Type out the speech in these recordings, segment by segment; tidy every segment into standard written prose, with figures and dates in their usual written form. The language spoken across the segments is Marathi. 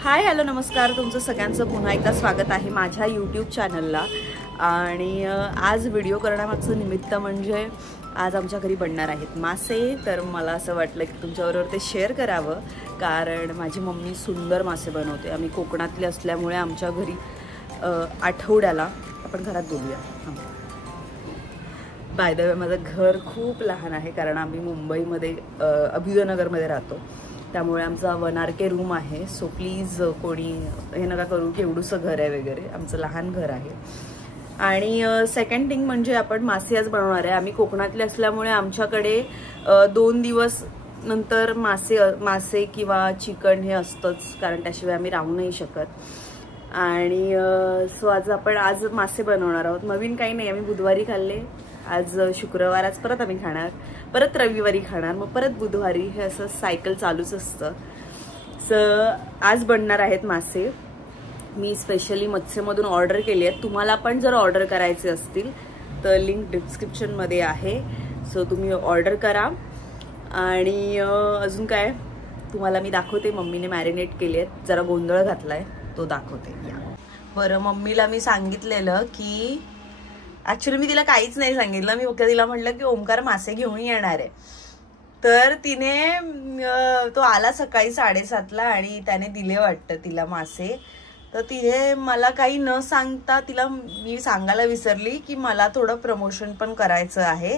हाय हॅलो नमस्कार, तुमचं सगळ्यांचं पुन्हा एकदा स्वागत आहे माझ्या यूट्यूब चॅनलला. आणि आज व्हिडिओ करण्यामागचं निमित्त म्हणजे आज आमच्या घरी बनणार आहेत मासे. तर मला असं वाटलं की तुमच्याबरोबर ते शेअर करावं, कारण माझी मम्मी सुंदर मासे बनवते. आम्ही कोकणातले असल्यामुळे आमच्या घरी आठवड्याला आपण घरात बोलूया. बाय द वे माझं घर खूप लहान आहे, कारण आम्ही मुंबईमध्ये अभ्युदयनगरमध्ये राहतो. त्यामुळे आमचा 1 RK रूम आहे. सो प्लीज कोणी हे नका करू की एवढंसं घर आहे वगैरे, आमचं लहान घर आहे. आणि सेकंड थिंग म्हणजे आपण मासे आज बनवणार आहे. आम्ही कोकणातले असल्यामुळे आमच्याकडे 2 दिवस नंतर मासे किंवा चिकन हे असतंच, कारण त्याशिवाय आम्ही राहू नाही शकत. आणि सो आज मासे बनवणार आहोत. नवीन काही नाही, आम्ही बुधवारी खाल्ले, आज शुक्रवार, आज परत आम्ही खाणार, परत रविवारी खाणार, मग परत बुधवारी, हे असं सायकल चालूच असतं. आज बनणार आहेत मासे. मी स्पेशली मत्स्यमधून ऑर्डर केली आहेत. तुम्हाला पण जर ऑर्डर करायचे असतील तर लिंक डिस्क्रिप्शनमध्ये आहे. सो तुम्ही ऑर्डर करा. आणि अजून काय तुम्हाला मी दाखवते. मम्मीने मॅरिनेट केले आहेत, जरा गोंधळ घातलाय तो दाखवते. बरं, मम्मीला मी सांगितलेलं की ॲक्च्युली मी तिला काहीच नाही सांगितलं. मी फक्त तिला म्हटलं की ओमकार मासे घेऊन येणार आहे. तर तिने तो आला सकाळी 7:30ला आणि त्याने दिले वाटतं तिला मासे. तर तिने मला काही न सांगता, तिला मी सांगायला विसरली की मला थोडं प्रमोशन पण करायचं आहे,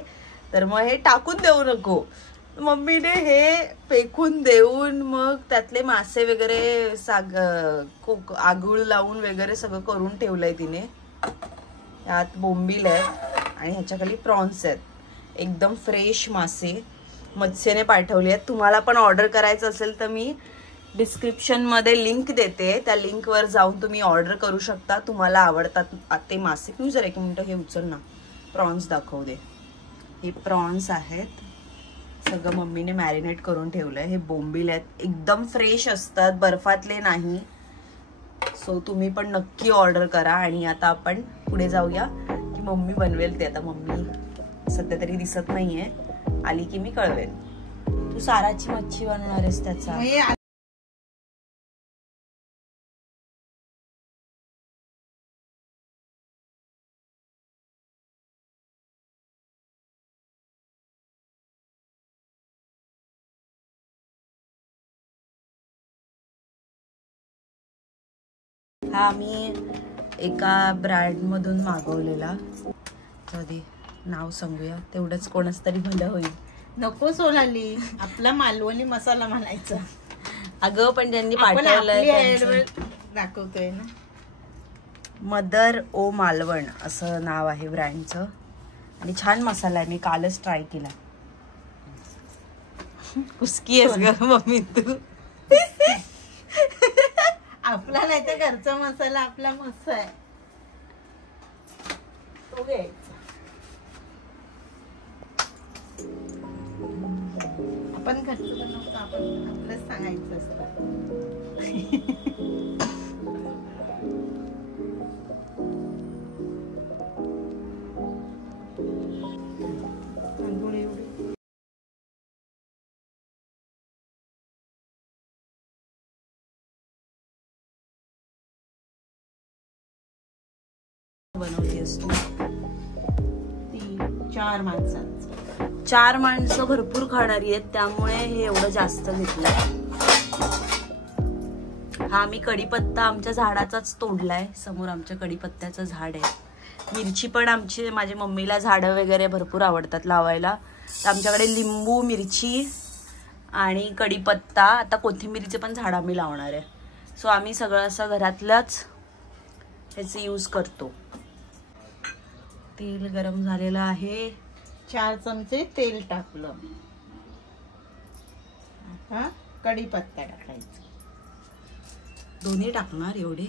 तर मग हे टाकून देऊ नको. मम्मीने हे फेकून देऊन मग त्यातले मासे वगैरे आगूळ लावून वगैरे सगळं करून ठेवलंय तिने. यात बोंबील आहेत आणि ह्याच्या खाली प्रॉन्स आहेत. एकदम फ्रेश मासे मत्स्यने पाठवले आहेत. तुम्हाला पण ऑर्डर करायचं असेल तर मी डिस्क्रिप्शनमध्ये लिंक देते, त्या लिंकवर जाऊन तुम्ही ऑर्डर करू शकता. तुम्हाला आवडतात ते मासे. तू जर 1 मिनिट हे उचल ना, प्रॉन्स दाखवू दे. हे प्रॉन्स आहेत, सगळं मम्मीने मॅरिनेट करून ठेवलंय. हे बोंबील आहेत, एकदम फ्रेश असतात, बर्फातले नाही. सो तुम्ही पण नक्की ऑर्डर करा. आणि आता आपण पुढे जाऊया की मम्मी बनवेल ते. आता मम्मी सध्या तरी दिसत नाहीये, आली की मी कळवेल. तू साराची मच्छी बनवणार आहेस त्याचा? हा मी एका ब्रँड मधून मागवलेला. कधी नाव सांगूया तेवढंच, कोणाच तरी भलं होईल. नको सोनाली, आपला मालवणी मसाला म्हणायचा. अगं पण त्यांनी पाठवलंय, दाखवतोय ना, मदर ओ मालवण असं नाव आहे ब्रँडचं. आणि छान मसाला आहे, मी कालच ट्राय केला. कुस्की आहेस ग मम्मी तू. आपला नाही तर घरचा मसाला आपला मस्त आहे, तो घ्यायचा. आपण घरचं बनवतो, आपण आपलंच सांगायचं असतं. बनवतेस तू? 4 माणसांचं. 4 माणसं भरपूर खाणारी आहेत, त्यामुळे हे एवढं जास्त घेतलंय. हा मी कढीपत्ता आमच्या झाडाचाच तोडलाय. समोर आमच्या कढीपत्त्याचं झाड आहे. मिरची पण माझ्या मम्मीला झाडं वगैरे भरपूर आवडतात लावायला. तर आमच्याकडे लिंबू, मिरची आणि कढीपत्ता, आता कोथिंबीरीचे पण झाड आम्ही लावणार आहे. सो आम्ही सगळं असं घरातलंच ह्याचे यूज करतो. तेल गरम झालेलं आहे. 4 चमचे तेल टाकलं. आता कढीपत्ता टाकायचा. दोन्ही टाकणार एवढे?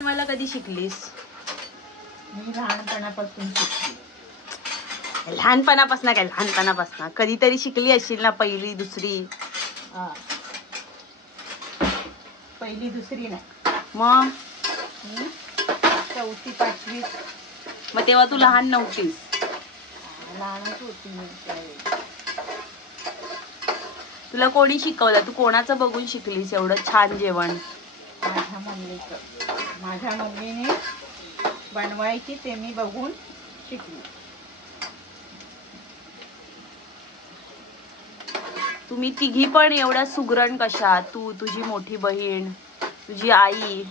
मला कधी शिकलीस? मी लहानपणापासून शिकली. लहानपणापासून काय, लहानपणापासून कधीतरी शिकली असशील ना, पहिली दुसरी? हा. पहिली दुसरी नाही, मग मी चौथी पाचवी. मग तेव्हा तू लहान नव्हतीस? लहानच होती मी त्यावेळी. तुला कोणी शिकवलं? तू कोणाचं बघून शिकलीस एवढं छान जेवण? माझ्या मम्मीचं. माझ्या मम्मीने बनवायची ते मी बघून शिकली. तुम्ही तिघी पण एवढ्या सुगरण कशा? तू, तुझी मोठी बहीण, तुझी आई,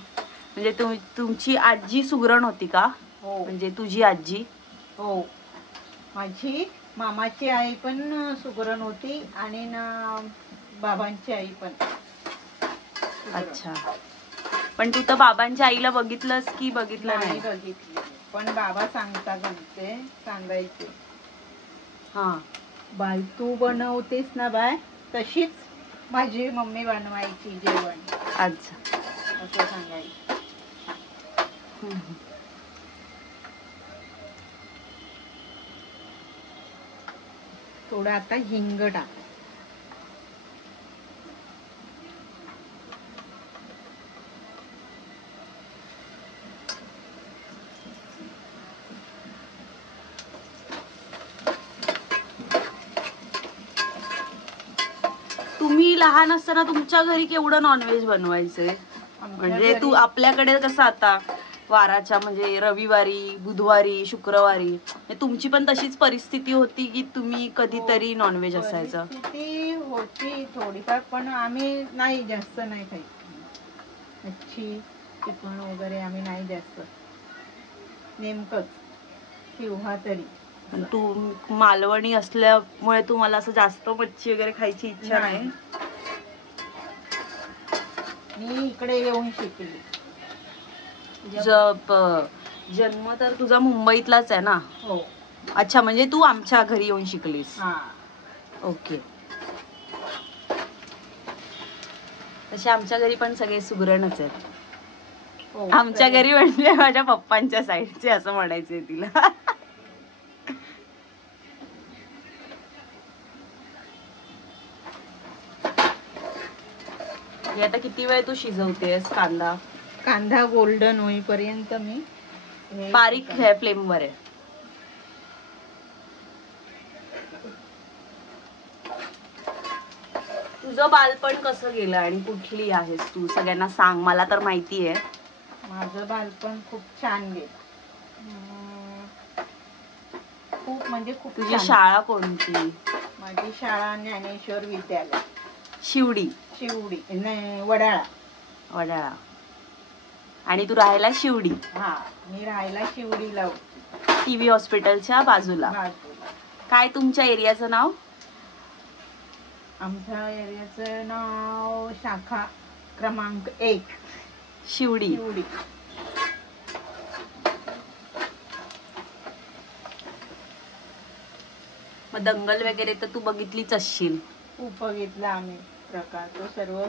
म्हणजे तुमची आजी सुगरण होती का? हो. म्हणजे तुझी आजी? हो. माझी मामाची आई पण सुगरण होती आणि ना बाबांची आई पण. अच्छा. पण तू तर बाबांच्या आईला बघितलंस की बघितलं नाही? बघितली, पण बाबा सांगायचे हा, बाय तू बनवतेस ना बाय, तशीच माझी मम्मी बनवायची जेवण. अच्छा. असं सांगायची. थोडं आता हिंग टाक. तुम्ही लहान असताना तुमच्या घरी केवढं नॉनव्हेज बनवायचंय? म्हणजे तू आपल्याकडे कसं आता वाराच्या म्हणजे रविवारी, बुधवारी, शुक्रवारी, तुमची पण तशीच परिस्थिती होती की तुम्ही कधीतरी नॉनव्हेज असायचं? परिस्थिती होती थोडीफार, पण आम्ही नाही जास्त नाही खायचं. मच्छी, चिकन वगैरे आम्ही नाही जास्त, नेमकंच केव्हा तरी. तू मालवणी असल्यामुळे तुम्हाला असं जास्त मच्छी वगैरे खायची इच्छा नाही? मी इकडे येऊन शिकली. जन्म तर तुझा मुंबईतलाच आहे ना? हो. अच्छा, म्हणजे तू आमच्या घरी येऊन शिकलीस? हा. ओके. तसे आमच्या घरी पण सगळे सुगरणच आहेत. हो, आमच्या घरी म्हणजे माझ्या पप्पांच्या साईडचे असं म्हणायचंय तिला. हे आता किती वेळ तू शिजवतेस कांदा? कांदा गोल्डन होईपर्यंत मी बारीक फ्लेम वर आहे. तुझं बालपण कसं गेलं आणि कुठली आहेस तू? सगळ्यांना सांग, मला तर माहिती आहे. माझं बालपण खूप छान गेलं. खूप म्हणजे खूप. तुझी शाळा कोणती? माझी शाळा ज्ञानेश्वर विद्यालय, शिवडी. नाही, वडाळा. वडाळा. आणि तू राहायला शिवडी? हा, मी राहायला शिवडीला होती, टीव्ही हॉस्पिटलच्या बाजूला. काय तुमच्या एरियाचं नाव? आमच्या एरियाचं नाव शाखा क्रमांक 1 शिवडी. मग दंगल वगैरे तर तू बघितलीच असशील? खूप बघितला आम्ही प्रकार, तो सर्व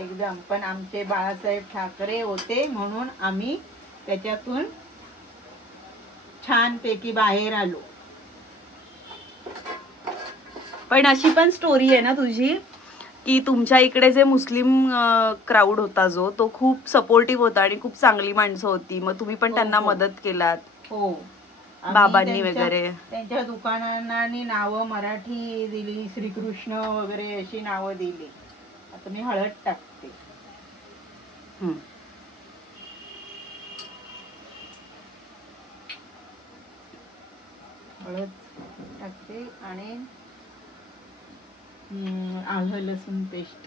एकदम. पण आमचे बाळासाहेब ठाकरे होते म्हणून आम्ही त्याच्यातून छानपैकी बाहेर आलो. पण अशी पण स्टोरी आहे ना तुझी की तुमच्या इकडे जे मुस्लिम क्राऊड होता जो, तो खूप सपोर्टिव्ह होता आणि खूप चांगली माणसं होती, मग तुम्ही पण त्यांना मदत केलात? हो, बाबांनी वगैरे. त्यांच्या दुकानांना नावं मराठी दिली, श्रीकृष्ण वगैरे अशी नावं दिली. आता मी हळद टाकते. हळद टाकते आणि आलं लसूण पेस्ट.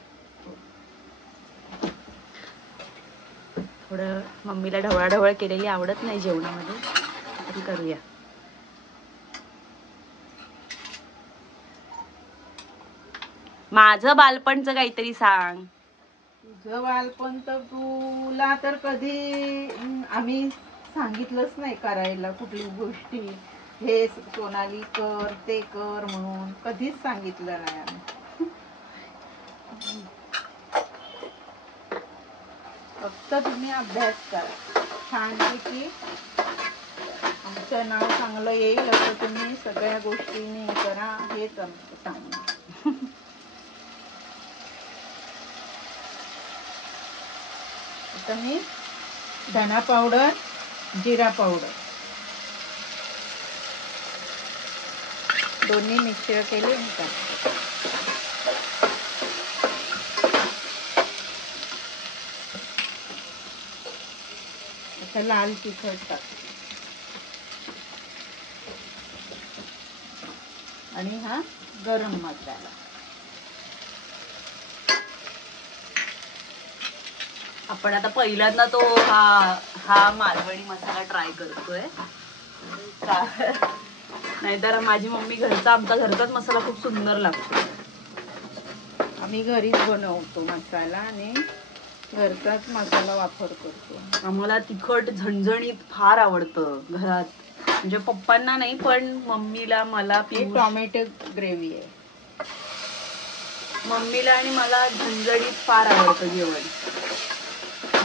थोडं मम्मीला ढवळाढवळ केलेली आवडत नाही जेवणामध्ये, तरी करूया. माझं बालपणचं काहीतरी सांग. तुझं बालपण तर तुला तर कधी आम्ही सांगितलंच नाही करायला कुठली गोष्टी, हे सोनाली कर ते कर म्हणून कधीच सांगितलं नाही आम्ही. फक्त तुम्ही अभ्यास करा. छानपैकी आमचं नाव चांगलं येईल असं तुम्ही सगळ्या गोष्टींनी हे करा, हेच आमचं सांगणं. आता मी धना पावडर, जिरा पावडर दोन्ही मिक्सर केले आणि टाकते. आता लाल तिखट टाकते आणि हा गरम मसाला. आपण आता पहिल्यांदा तो हा मालवणी मसाला ट्राय करतोय. नाहीतर माझी मम्मी आमचा घरचाच मसाला खूप सुंदर लागतो. आम्ही घरीच बनवतो मसाला आणि घरचाच मसाला वापर करतो. आम्हाला तिखट झणझणीत फार आवडतं घरात, म्हणजे पप्पांना नाही पण मम्मीला, मला, टोमॅटो ग्रेव्ही आहे. मम्मीला आणि मला झणझणीत फार आवडतं जेवण.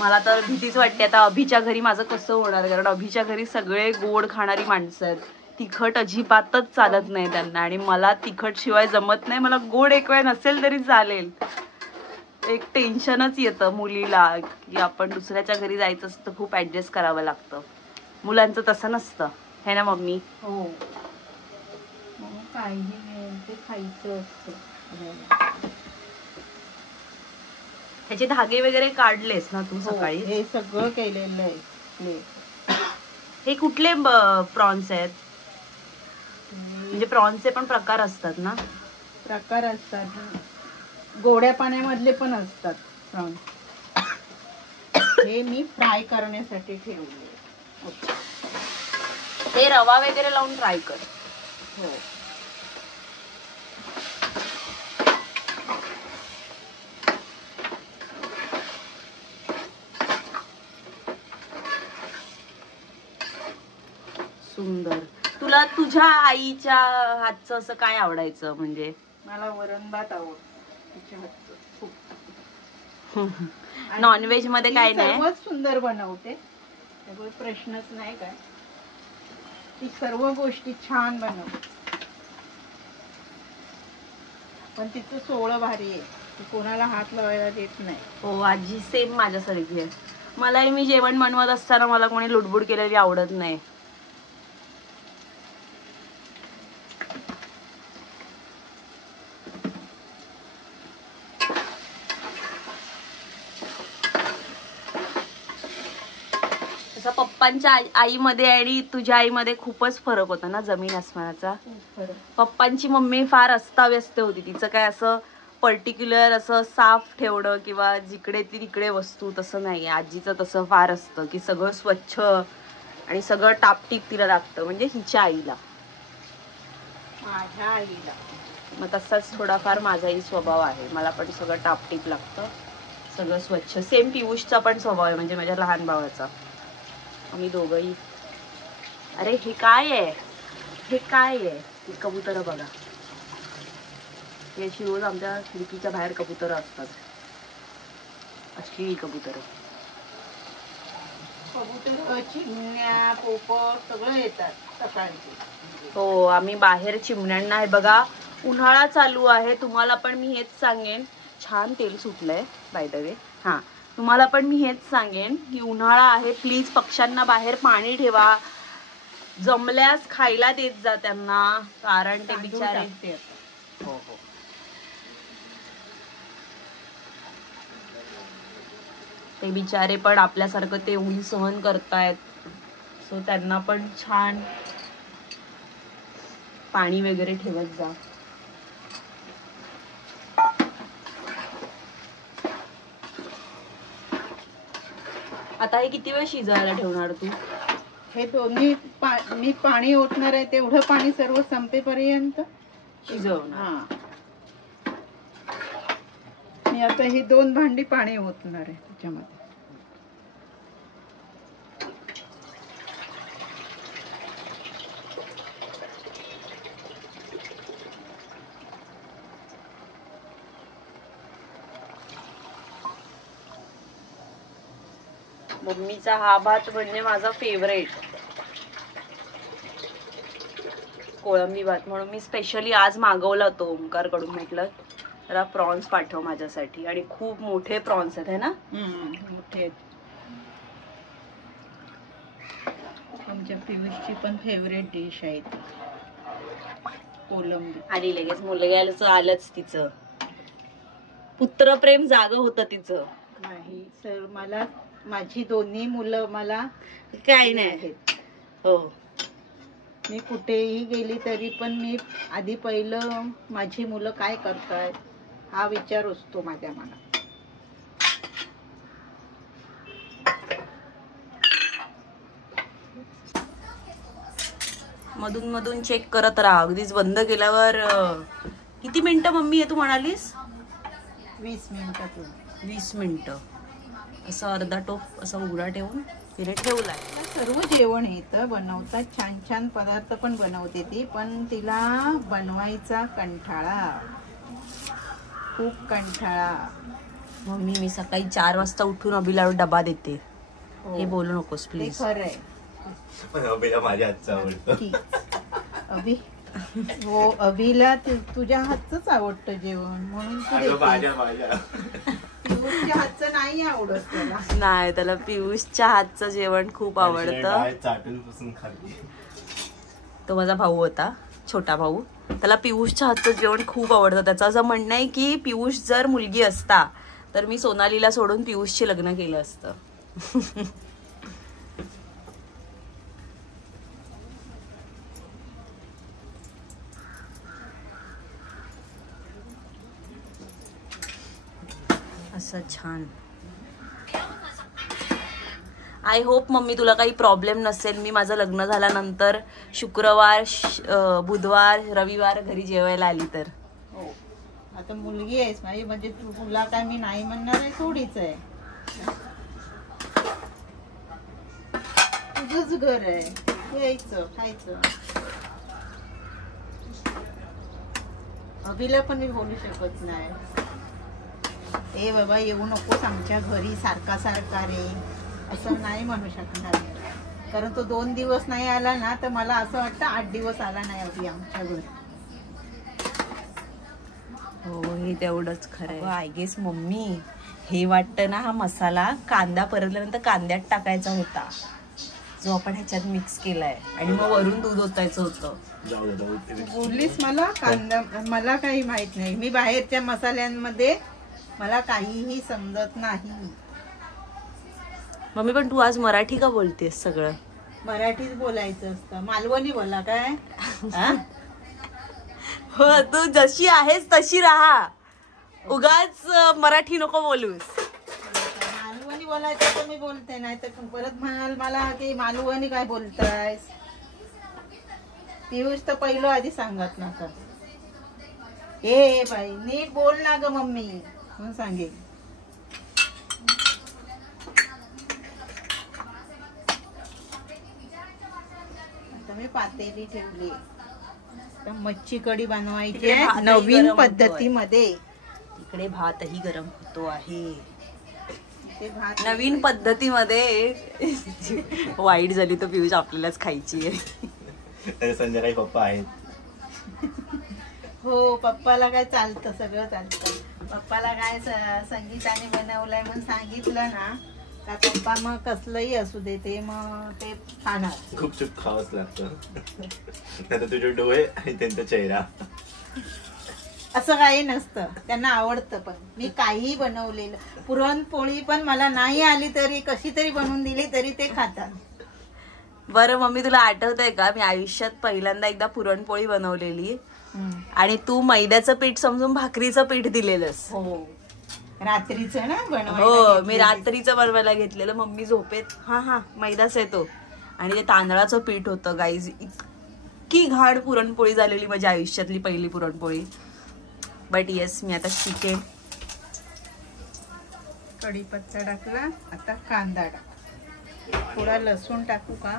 मला तर भीतीच वाटते आता अभिच्या घरी माझं कसं होणार, कारण अभिच्या घरी सगळे गोड खाणारी माणसं आहेत. तिखट अजिबातच चालत नाही त्यांना, आणि मला तिखट शिवाय जमत नाही. मला गोड एक वेळ नसेल तरी चालेल. एक टेन्शनच येतं मुलीला की आपण दुसऱ्याच्या घरी जायचं असतं, खूप ऍडजस्ट करावं लागतं. मुलांचं तसं नसतं, है ना मम्मी? हो, काही नाही, ते खायचं असतं. ह्याचे धागे वगैरे काढलेस ना तू सकाळी? हे सगळं केलेलं आहे. हे कुठले प्रॉन्स आहेत? म्हणजे प्रॉन्सचे पण प्रकार असतात ना? प्रकार असतात, गोड्या पाण्यामधले पण असतात प्रॉन्स. हे मी फ्राय करण्यासाठी ठेवले. हे रवा वगैरे लावून फ्राय कर. हो, सुंदर. तुला तुझ्या आईच्या हातचं असं काय आवडायचं? म्हणजे मला वरण भात आवडतो तिच्या हातचं खूप. नॉनव्हेज मध्ये काय नाही? सर्वच सुंदर बनवते, त्यामुळे प्रश्नच नाही काय. ती सर्व गोष्टी छान बनवते, पण तिचं सोहळं भारी आहे. ती कोणाला हात लावायला देत नाही. हो, आजी सेम माझ्यासारखी आहे. मलाही मी जेवण बनवत असताना मला कोणी लुडबुड केलेली आवडत नाही. तसा पप्पांच्या आईमध्ये आणि तुझ्या आईमध्ये खूपच फरक होता ना, जमीन आसमानाचा. पप्पांची मम्मी फार अस्ताव्यस्त होती. तिचं काय असं पर्टिक्युलर असं साफ ठेवणं किंवा जिकडे तिकडे वस्तू तसं नाही. आजीचं तसं फार असतं की सगळं स्वच्छ आणि सगळं टापटीप तिला लागतं, म्हणजे हिच्या आईला, माझ्या आईला. मग तसाच थोडाफार माझाही स्वभाव आहे. मला पण सगळं टापटीप लागतं, सगळं स्वच्छ. सेम पियुषचा पण स्वभाव आहे, म्हणजे माझ्या लहान भावाचा. आम्ही दोघंही. अरे हे काय आहे? हे काय आहे? ही कबुतरं बघा. याची रोज आमच्या खिडकीच्या बाहेर कबुतरं असतात, असली कबुतरं. कबूतर, चिमण्या, पोपट सगळं येतात सकाळची. हो, आम्ही बाहेर चिमण्यांना, आहे बघा, उन्हाळा चालू आहे. तुम्हाला पण मी हेच सांगेन, छान तेल सुटलंय बाय द वे. हां, तुम्हाला पण मी हेच सांगेन की उन्हाळा आहे, प्लीज पक्ष्यांना बाहेर पाणी ठेवा. जमल्यास खायला देत जा त्यांना, कारण ते बिचारे. हो हो, ते बिचारे पण आपल्यासारखं ते ऊन सहन करतायत, सो त्यांना पण छान पाणी वगैरे ठेवत जा. आता हे किती वेळ शिजायला ठेवणार तू? हे दोन्ही मी पाणी ओतणार आहे, तेवढं पाणी सर्व संपेपर्यंत शिजवणार. हा, मी आता ही 2 भांडी पाणी ओतणार आहे त्याच्यामध्ये. मम्मीचा हा भात म्हणजे माझा फेवरेट कोळंबी भात, म्हणून मी स्पेशली आज मागवला तो ओमकार कडून. म्हटलं जरा प्रॉन्स पाठव माझ्यासाठी, आणि खूप मोठे प्रॉन्स आहेत है ना. मोठे. तुमच्या पियुषची पण फेवरेट डिश आहे ती कोलंबी. आणि लगेच मुलग्याचं आलंच तिचं पुत्रप्रेम जाग होतं तिचं. नाही सर, मला माझी दोन्ही मुलं मला काय नाही आहेत. हो, मी कुठेही गेली तरी पण मी आधी पहिलं माझी मुलं काय करतायत हा विचार असतो माझ्या मनात. मधून मधून चेक करत राहा. अगदीच बंद केल्यावर किती मिनिटं मम्मी आहे तू म्हणालीस? 20 मिनिटातून. 20 मिनिटं. असं अर्धा टोप असं उघडा ठेवून तिने ठेवलाय. सर्व जेवण येतं बनवतात, छान छान पदार्थ पण बनवते ती, पण तिला बनवायचा कंटाळा, खूप कंटाळा. मम्मी मी सकाळी 4 वाजता उठून अभिला डबा देते. हो. हे बोलू नकोस ते प्लीज. खरं आहे. अभिला माझ्या हातचं आवडतं. अभि हो, अभिला तुझ्या हातचंच आवडतं जेवण म्हणून तू अगं देते. माझ्या पियुषच्या हातचं नाही आवडत त्याला. नाही, त्याला पियुषच्या हातचं जेवण खूप आवडतं. चाटून पुसून खाल्ली. तो माझा भाऊ होता, छोटा भाऊ. त्याला पियुषच्या हातचं जेवण खूप आवडतं. त्याचं असं म्हणणं आहे की पियुष जर मुलगी असता तर मी सोनालीला सोडून पियुषशी लग्न केलं असतं. असं छान. आय होप मम्मी तुला काही प्रॉब्लेम नसेल. मी माझं लग्न झाल्यानंतर शुक्रवार, बुधवार, रविवार घरी जेवायला आली तर. हो, आता मुलगी आहेस माझी, म्हणजे तुला काय मी नाही म्हणणार आहे, थोडीच आहे. तुझंच घर आहे, यायचं खायचं. अभिला पण मी बोलू शकत नाही, ए बाबा येऊ नकोस आमच्या घरी सारखा सारखा रे, असं नाही म्हणू शकणार. कारण तो 2 दिवस नाही आला ना तर मला असं वाटतं 8 दिवस आला नाही अभि आमच्या घरी. हो, हे तेवढंच खरं आहे. आय गेस मम्मी हे वाटतं ना, हा मसाला कांदा परतल्यानंतर कांद्यात टाकायचा होता जो आपण ह्याच्यात मिक्स केलाय, आणि मग वरून दूध ओतायचं होतं. बोललीस मला कांदा, मला काही माहित नाही. मी बाहेरच्या मसाल्यांमध्ये मला काहीही समजत नाही. मम्मी पण तू आज मराठी का बोलतेस? सगळं मराठीच बोलायचं असतं, मालवणी बोला काय. हो, तू जशी आहेस तशी राहा, उगाच मराठी नको बोलूस. मालवणी बोलायचं तर मी बोलते, नाही तर परत म्हणाल मला की मालवणी काय बोलतायस. पियुष तर पहिलं आधी सांगत नका, ए बाई नीट बोल ना ग मम्मी म्हणून सांगेल. आता मी पातेली ठेवली, मच्छी कढी बनवायची आहे नवीन पद्धतीमध्ये. इकडे भातही गरम होतो आहे ते भात नवीन पद्धतीमध्ये. वाईट झाली तर पियुष आपल्यालाच खायची आहे. संध्याकाळी पप्पा आहेत. हो, पप्पाला काय चालतं, सगळं चालतं. पप्पाला काय संगीताने बनवलंय म्हणून सांगितलं ना का पप्पा मग कसलंही असू दे ते मग ते खाणार. खूप चूक खावंच लागतं. आता तुझे डोळे आणि त्यांचा चेहरा. असं काही नसतं, त्यांना आवडतं. पण मी काही बनवलेलं, पुरणपोळी पण मला नाही आली तरी कशी तरी बनवून दिली तरी ते खातात. बरं मम्मी, तुला आठवतंय का मी आयुष्यात पहिल्यांदा एकदा पुरणपोळी बनवलेली आणि तू मैद्याचं पीठ समजून भाकरीचं पीठ दिलेलंस. हो, रात्रीचं ना बनवायला. हो, मी रात्रीचं बनवायला घेतलेलं. मम्मी झोपेत हा मैदाच येतो, आणि ते तांदळाचं पीठ होतं. गाईज, इतकी घाण पुरणपोळी झालेली माझ्या आयुष्यातली पहिली पुरणपोळी. बट येस, मी आता शिकेन. कढीपत्ता टाकला, आता कांदा टाक, थोडा लसूण टाकू का?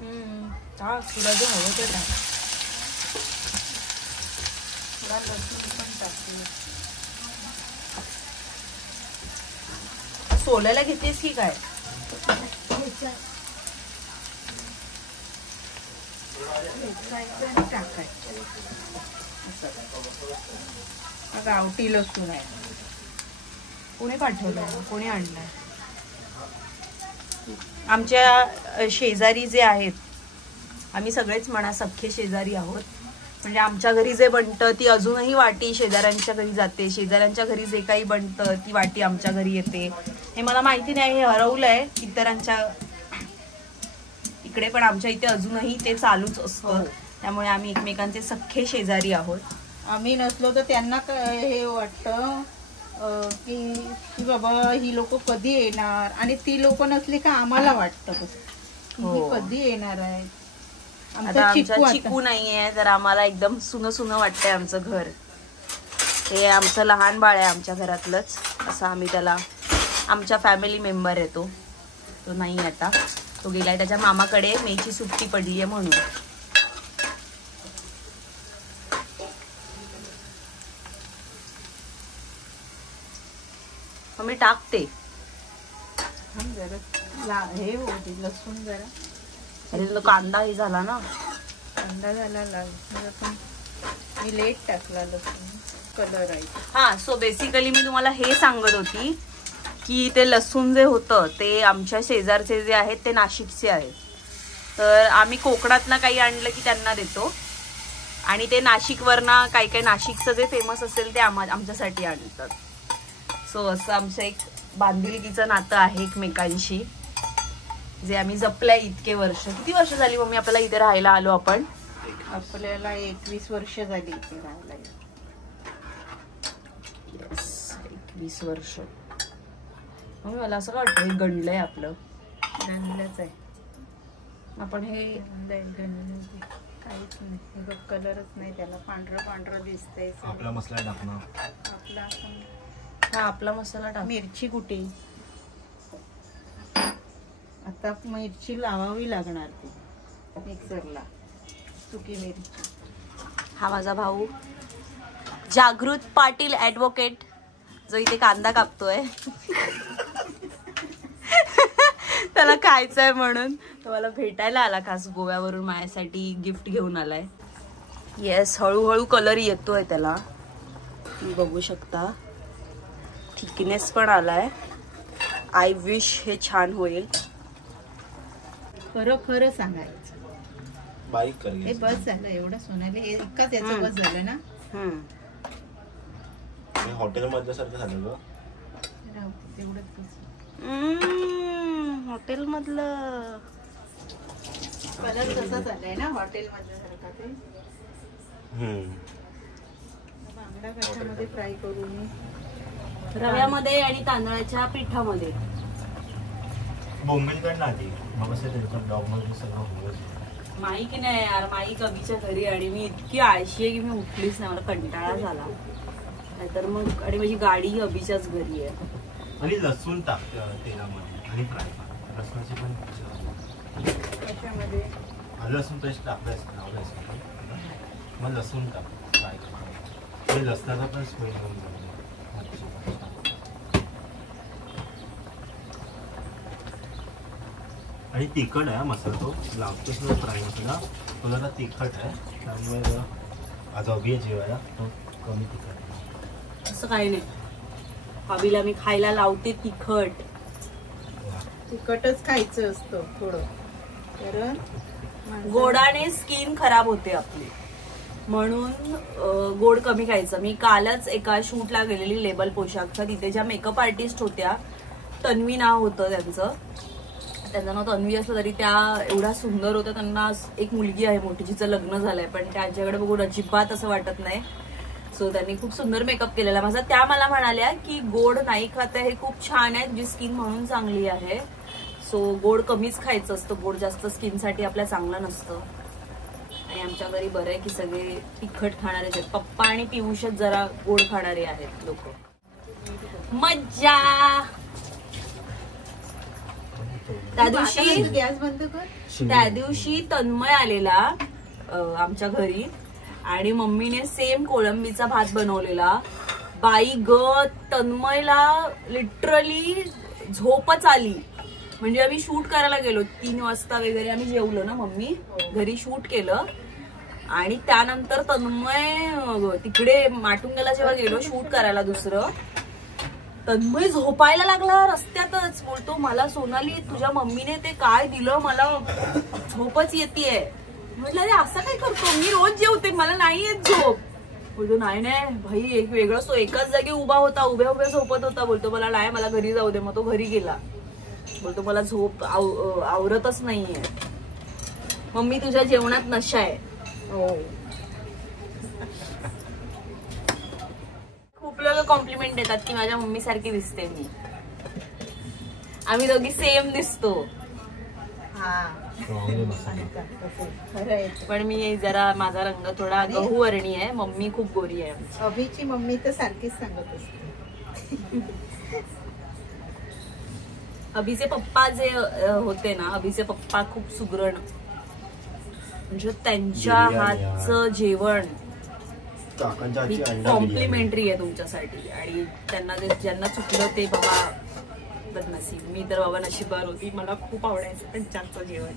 तुला जे हवं ते टाक. थोडा लसूण पण टाकू. सोलायला घेतेस की काय? घ्यायचा, ठेचायचं आणि टाकायचं. हा गावठी लसूण आहे. कोणी पाठवलं, कोणी आणलाय? आमच्या शेजारी जे आहेत, आम्ही सगळेच म्हणा सख्खे शेजारी आहोत. म्हणजे आमच्या घरी जे बनतं ती अजूनही वाटी शेजाऱ्यांच्या घरी जाते, शेजाऱ्यांच्या घरी जे काही बनतं ती वाटी आमच्या घरी येते. हे मला माहिती नाही, हे हरवलंय इतरांच्या इकडे, पण आमच्या इथे अजूनही ते चालूच असतं. त्यामुळे आम्ही एकमेकांचे सख्खे शेजारी आहोत. आम्ही नसलो तर त्यांना हे वाटतं की बाबा ही लोक कधी येणार, आणि ती लोक नसली का आम्हाला वाटतं कसं कधी येणार आहे. आता आमच्या चिकू नाहीये तर आम्हाला एकदम सुनं सुनं वाटतंय आमचं घर. हे आमचं लहान बाळ आहे आमच्या घरातलंच, असं आम्ही त्याला, आमच्या फॅमिली मेंबर आहे तो नाही आता, तो गेलाय त्याच्या मामाकडे, मेची सुट्टी पडली आहे म्हणून. मी टाकते जरा हे होते लसूण जरा. अरे कांदा हे झाला ना, कांदा झाला लाल, पण मी लेट टाकला लसूण, कलर आहे. हा, सो बेसिकली मी तुम्हाला हे सांगत होती की ते लसूण जे होतं ते आमच्या शेजारचे जे आहेत ते नाशिकचे आहेत. तर आम्ही कोकणातनं काही आणलं की त्यांना देतो, आणि ते नाशिकवरनं काही नाशिकचं जे फेमस असेल ते आमच्यासाठी आणतात. सो असं आमचं एक बांधिलकीचं नातं आहे एकमेकांशी, जे आम्ही जपलंय इतके वर्ष. किती वर्ष झाली मम्मी आपल्याला इथे राहायला आलो आपण? आपल्याला 21 वर्ष झाली इथे राहायला. 21 वर्ष. मम्मी मला असं वाटतं हे गणलंय आपलं. गणलंच आहे आपण हे काहीच नाही, कलरच नाही त्याला, पांढरं पांढरं दिसतंय. आपला मसाला टाकणार, आपला हा आपला मसाला टाक. मिरची कुठे? आता मिरची लावावी लागणार ती मिक्सरला, सुकी मिरची. हा माझा भाऊ जागृत पाटील ऍडव्होकेट, जो इथे कांदा कापतोय. त्याला खायचंय म्हणून तो मला भेटायला आला, खास गोव्यावरून माझ्यासाठी गिफ्ट घेऊन आलाय. येस, हळूहळू कलर येतोय त्याला, तुम्ही बघू शकता. थिकनेस पण आलाय. आय विश हे छान होईल. खरं खरं सांगायचं, बारीक कर. हे बस झालं एवढं सोनाली, एकाच याचं बस झालं ना. हॉटेल मधल्या सारखं झालं ग, तेवढंच. हॉटेल मधलं कलर तसा झालाय ना हॉटेल मधल्या सारखा. ते बांगडा कशामध्ये फ्राय करू मी? रव्यामध्ये आणि तांदळाच्या पिठामध्ये. बोंबीलकडनं आधी मग असं डॉग मध्ये सगळं माई की नाही यार, माई कवीच्या घरी, आणि मी इतकी आळशी आहे की मी उठलीच नाही, मला कंटाळा झाला. नाहीतर मग, आणि माझी गाडी अभिच्याच घरी आहे. आणि लसूण टाक तेलामध्ये आणि फ्राय कर. लसूणाची पण कशामध्ये? लसूण पेस्ट टाकायचं, मग लसूण टाक फ्राय कर. लसणाचा पण स्मेल घेऊन जातो. आणि तिखट आहे मसाला, तो लावतोच ना फ्राय मसाला, तो जरा तिखट आहे, त्यामुळे आज अभि जेवायला तो कमी तिखट आहे. असं काही नाही, अभिला मी खायला लावते तिखट. तिखटच खायचं असतं थोडं, कारण गोडाने स्किन खराब होते आपली, म्हणून गोड कमी खायचं. मी कालच एका शूटला गेलेली लेबल पोशाखच्या, तिथे ज्या मेकअप आर्टिस्ट होत्या, तन्वी नाव होतं त्यांचं नाव तन्वी असलं तरी त्या एवढ्या सुंदर होत्या. त्यांना एक मुलगी आहे मोठी, जिचं लग्न झालंय, पण त्यांच्याकडे बघून अजिबात असं वाटत नाही. सो त्यांनी खूप सुंदर मेकअप केलेला माझा. त्या मला म्हणाल्या की गोड नाही खात आहे, हे खूप छान आहे, तुझी स्किन म्हणून चांगली आहे. सो गोड कमीच खायचं असतं, गोड जास्त स्किनसाठी आपल्या चांगलं नसतं. आणि आमच्या घरी बरं आहे की सगळे तिखट खाणारे आहेत. पप्पा आणि पियुषच जरा गोड खाणारे आहेत लोक. मज्जा. गॅस बंद कर. त्या दिवशी तन्मय आलेला आमच्या घरी, आणि मम्मीने सेम कोळंबीचा भात बनवलेला. बाई ग, तन्मयला लिटरली झोपच आली. म्हणजे आम्ही शूट करायला गेलो 3 वाजता वगैरे, आम्ही जेवलो ना मम्मी, घरी शूट केलं आणि त्यानंतर तन्मय तिकडे माटुंग्याला जेव्हा गेलो शूट करायला दुसरं, तन्मय झोपायला लागला रस्त्यातच. बोलतो मला सोनाली तुझ्या मम्मीने ते काय दिलं, मला झोपच येतेय. म्हटलं अरे असं काय करतो, मी रोज जेवते, मला नाही येत झोप. बोलतो नाही भाई एक वेगळं, तो एकाच जागी उभा होता, उभ्या उभ्या झोपत होता. बोलतो मला नाही, मला घरी जाऊ दे. मग तो घरी गेला. बोलतो मला झोप आवरतच नाहीये. मम्मी तुझ्या जेवणात नशा आहे. हो. खूप लोक कॉम्प्लिमेंट देतात की माझ्या मम्मी सारखी दिसते मी. आम्ही दोघी सेम दिसतो. हा पण मी जरा, माझा रंग थोडा गहू वर्णी आहे, मम्मी खूप गोरी आहे. अभिची मम्मी तर सारखीच सांगत असते. अभिचे पप्पा जे होते ना, अभिचे पप्पा खूप सुगरण, म्हणजे त्यांच्या हातचं जेवण कॉम्प्लिमेंटरी आहे तुमच्यासाठी. आणि त्यांना ज्यांना चुकलं ते बाबा बदनसीब. मी तर बाबा नशीबवान होती, मला खूप आवडायचं त्यांच्याचं जेवण.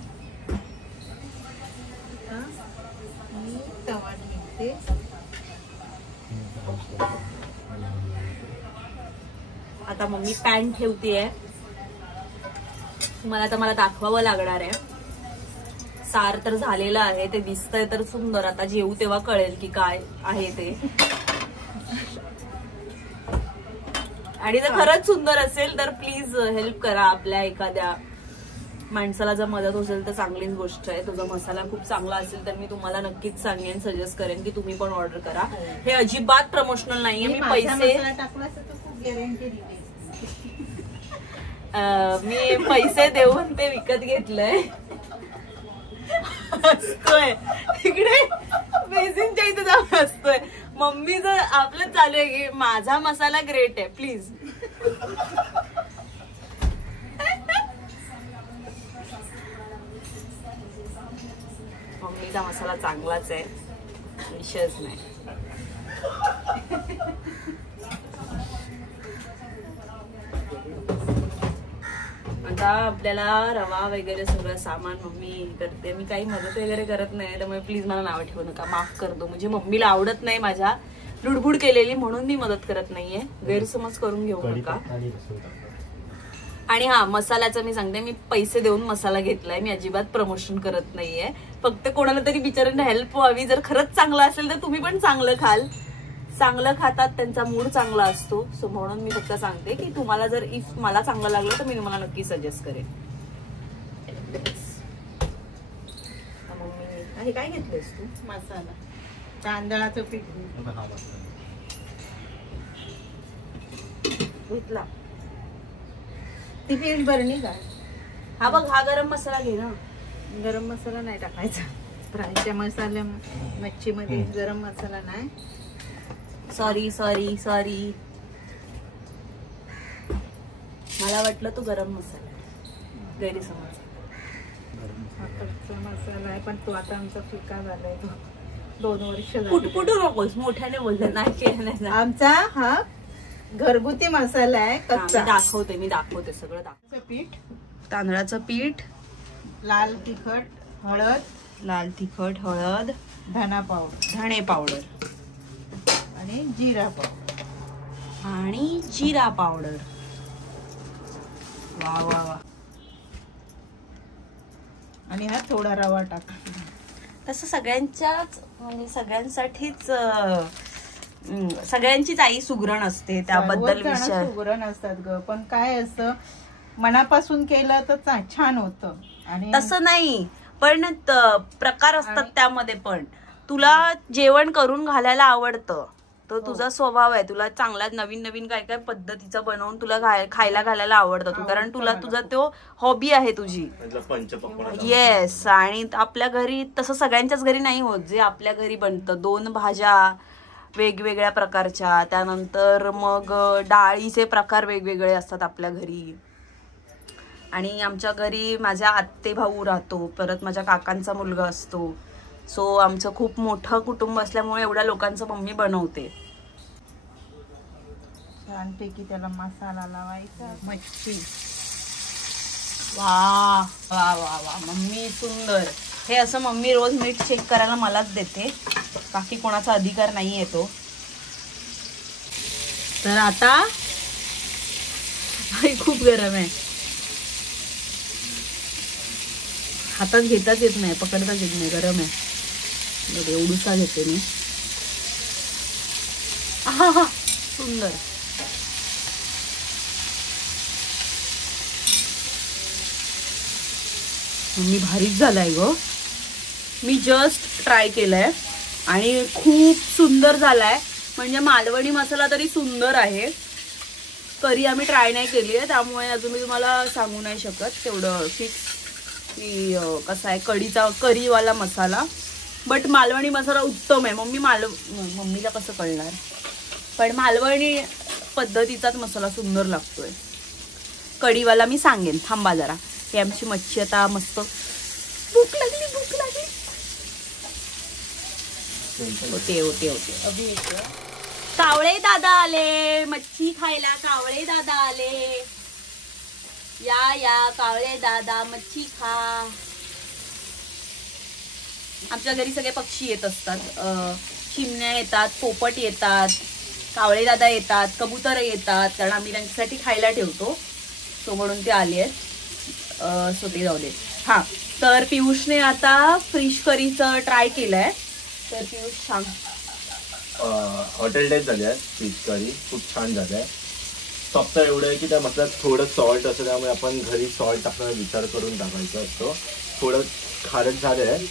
आता मम्मी पॅन ठेवतीये. तुम्हाला आता मला दाखवावं लागणार आहे. सार तर झालेलं आहे, ते दिसतंय तर सुंदर. आता जेवू तेव्हा कळेल की काय आहे ते. आणि जर खरंच सुंदर असेल तर प्लीज हेल्प करा. आपल्या एखाद्या माणसाला जर मदत असेल तर चांगलीच गोष्ट आहे. तुझा मसाला खूप चांगला असेल तर मी तुम्हाला नक्कीच सांगेन, सजेस्ट करेन की तुम्ही पण ऑर्डर करा. हे अजिबात प्रमोशनल नाहीये. मी पैसे देऊन ते विकत घेतलंय. हसतोय तिकडे बेसिनच्या इथे जाऊन हसतोय. मम्मीचं आपलं चालू आहे की माझा मसाला ग्रेट आहे प्लीज. मम्मीचा मसाला चांगलाच आहे, विषयच नाही. आता आपल्याला रवा वगैरे सगळं सामान मम्मी करते. मी काही मदत वगैरे करत नाही, त्यामुळे प्लीज मला नाव ठेवू नका, माफ कर दो. म्हणजे मम्मीला आवडत नाही माझ्या लुडबुड केलेली, म्हणून मी मदत करत नाहीये. गैरसमज करून घेऊ नका. आणि हा मसाल्याचं मी सांगते, मी पैसे देऊन मसाला घेतलाय. मी अजिबात प्रमोशन करत नाहीये. फक्त कोणाला तरी बिचाऱ्यांना हेल्प व्हावी. जर खरंच चांगलं असेल तर तुम्ही पण चांगलं खाल. चांगलं खातात त्यांचा मूड चांगला असतो. सो म्हणून मी फक्त सांगते की तुम्हाला जर इफ मला चांगलं लागलं तर मी तुम्हाला नक्की सजेस्ट करेन. मम्मी हे काय घेतलंस तू? मसाला तांदळाचं पीठ घेतला. ती पीठ भरणी का? हा बघ, हा गरम मसाला घे ना. गरम मसाला नाही टाकायचा. फ्रायच्या मसाल्या मच्छीमध्ये गरम मसाला नाही. सॉरी सॉरी सॉरी, मला वाटलं तू गरम मसाला. गैरसमज. मसाला आहे पण तो आता आमचा फिका झालाय. 2 वर्ष पुटपुटू नकोस, मोठ्याने बोलले नाही. आमचा हा घरगुती मसाला आहे कच्चा. मी दाखवते सगळं. पीठ, तांदळाचं पीठ, लाल तिखट, हळद, धणे पावडर आणि जिरा पावडर. वा वा वा. आणि हा थोडा रवा टाका. तसं सगळ्यांच्याच म्हणजे सगळ्यांचीच आई सुगरण असते, त्याबद्दल विचार. सुगरण असतात ग, पण काय असतं मनापासून केलं तर छान होतं. आणि तसं नाही, पण प्रकार असतात त्यामध्ये. पण तुला जेवण करून घालायला आवडतं, तो तुझा स्वभाव आहे. तुला चांगला नवीन नवीन काय काय पद्धतीचं बनवून तुला खायला घालायला आवडतं तू, कारण तुझा तो हॉबी आहे तुझी. येस. आणि आपल्या घरी तसं सगळ्यांच्याच घरी नाही होत जे आपल्या घरी बनतं. 2 भाज्या वेगवेगळ्या प्रकारच्या, त्यानंतर मग डाळीचे प्रकार वेगवेगळे असतात आपल्या घरी. आणि आमच्या घरी माझ्या आत्ते भाऊ राहतो, परत माझ्या काकांचा मुलगा असतो. सो आमचं खूप मोठं कुटुंब असल्यामुळे एवढ्या लोकांचं मम्मी बनवते. छानपैकी त्याला मसाला लावायचा. मच्छी वा वा वा वा मम्मी सुंदर. हे असं मम्मी रोज मीठ चेक करायला मलाच देते, बाकी कोणाचा अधिकार नाही येतो. तर आता खूप गरम आहे, हातात घेताच येत नाही, पकडताच येत नाही, गरम आहे. एवढूसा घेते मी. हा सुंदर. मी भारीच झालाय ग. मी जस्ट ट्राय केलंय आणि खूप सुंदर झालाय. म्हणजे मालवणी मसाला तरी सुंदर आहे. करी आम्ही ट्राय नाही केली आहे, त्यामुळे अजून मी तुम्हाला सांगू नाही शकत तेवढं फिक्स की कसा आहे करीवाला मसाला. बट मालवणी मसाला उत्तम आहे. मम्मीला कसं कळणार, पण मालवणी पद्धतीचाच मसाला सुंदर लागतोय. कढीवाला मी सांगेन, थांबा जरा. ही आमची मच्छी आता मस्त. भूक लागली. होते कावळे दादा आले मच्छी खायला. कावळे दादा आले. या कावळे दादा मच्छी खा. आमच्या घरी सगळे पक्षी येत असतात. चिमण्या येतात, पोपट येतात, कावळे दादा येतात, कबूतर येतात, कारण आम्ही त्यांच्यासाठी खायला ठेवतो. सो म्हणून ते आले आहेत. सो ते जाऊ दे. हा, तर पियुषने आता फिश करीचं ट्राय केलंय. तर पियुष सांग. हॉटेल टाईप झाली आहे फिश करी, खूप छान झाली आहे. फक्त एवढं आहे की त्या मसाल्यात थोडं सॉल्ट असतं, त्यामुळे आपण घरी सॉल्ट टाकण्याचा विचार करून टाकायचा असतो. थोडं खारट झालं आहे,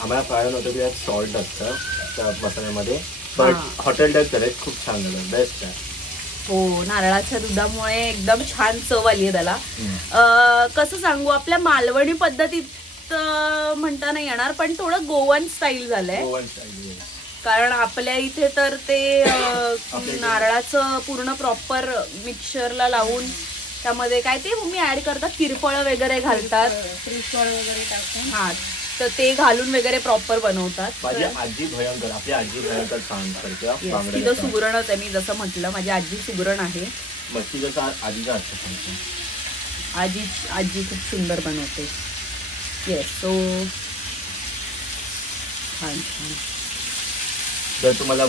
आम्हाला कळलं नव्हतं की त्यात सॉल्ट असतं त्या मसाल्यामध्ये. बट हॉटेल टाईप झालं, खूप छान झालं, बेस्ट आहे. हो, नारळाच्या दुधामुळे एकदम छान चव आली आहे त्याला. कसं सांगू, आपल्या मालवणी पद्धतीत म्हणता नाही येणार, पण थोडं गोवन स्टाईल झालंय. Goan style. कारण आपल्या इथे तर ते नारळाचं पूर्ण प्रॉपर मिक्सरला लावून त्यामध्ये काय ते मम्मी ऍड करतात, तिरफळ वगैरे घालतात, श्रीफळ वगैरे टाकून. हा, तर ते घालून वगैरे प्रॉपर बनवतात. माझी आजी भयंकर, आपली आजी भयंकर छान करते. तिथं सुगरणच आहे. मी जसं म्हटलं, माझी आजी सुगरण आहे. मच्छी जसं आजीचा असतं, आजी खूप सुंदर बनवते. येस. सो छान. जर तुम्हाला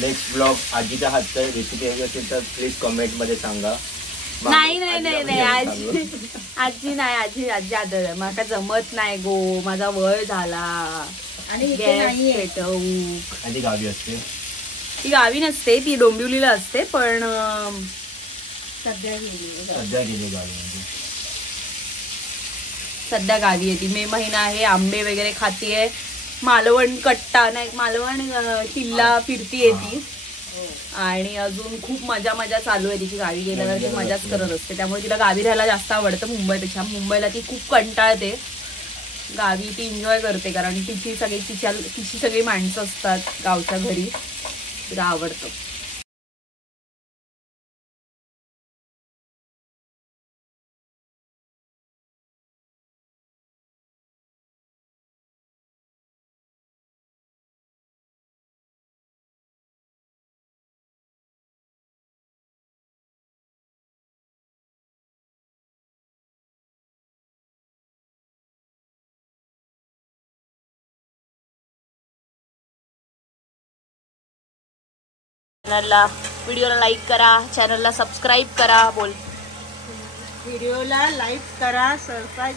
नेक्स्ट ब्लॉग आजीच्या हातच्या रेसिपी हवी असेल तर प्लीज कमेंटमध्ये सांगा. नाही आजी नाही. आजी मला जमत नाही गो, माझा वय झाला आणि आजी गावी असते. ती गावी नसते, ती डोंबिवलीला असते, पण सध्या गेली गावी. सध्या गावी आहे ती. मे महिना आहे, आंबे वगैरे खातीये, मालवण कट्टा नाही, मालवण किल्ला फिरतीये ती. आणि अजून खूप मजा चालू आहे तिची. गावी गेल्यावर ती मजाच करत असते, त्यामुळे तिला गावी राहायला जास्त आवडतं मुंबईपेक्षा. मुंबईला ती खूप कंटाळते, गावी ती एन्जॉय करते, कारण तिची सगळी माणसं असतात गावच्या घरी, तिला आवडतं. व्हिडिओला लाईक करा, चॅनलला सबस्क्राईब करा. बोल. व्हिडिओला लाईक करा, सरप्राईज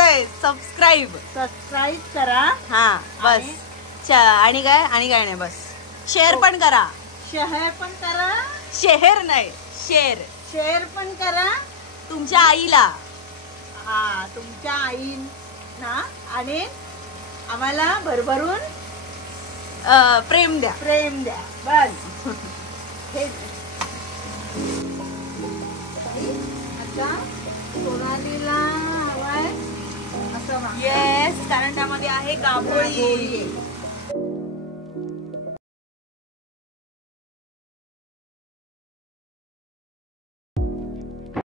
आहे. सबस्क्राईब करा. हा बस. आणि काय नाही, बस शेअर पण करा. शेअर नाही, शेअर पण करा तुमच्या आईला. हा, तुमच्या आईना. आणि आम्हाला भरभरून प्रेम द्या. बस. आता सोनालीला हवाय असं. येस, कारण त्यामध्ये आहे गाभोळी.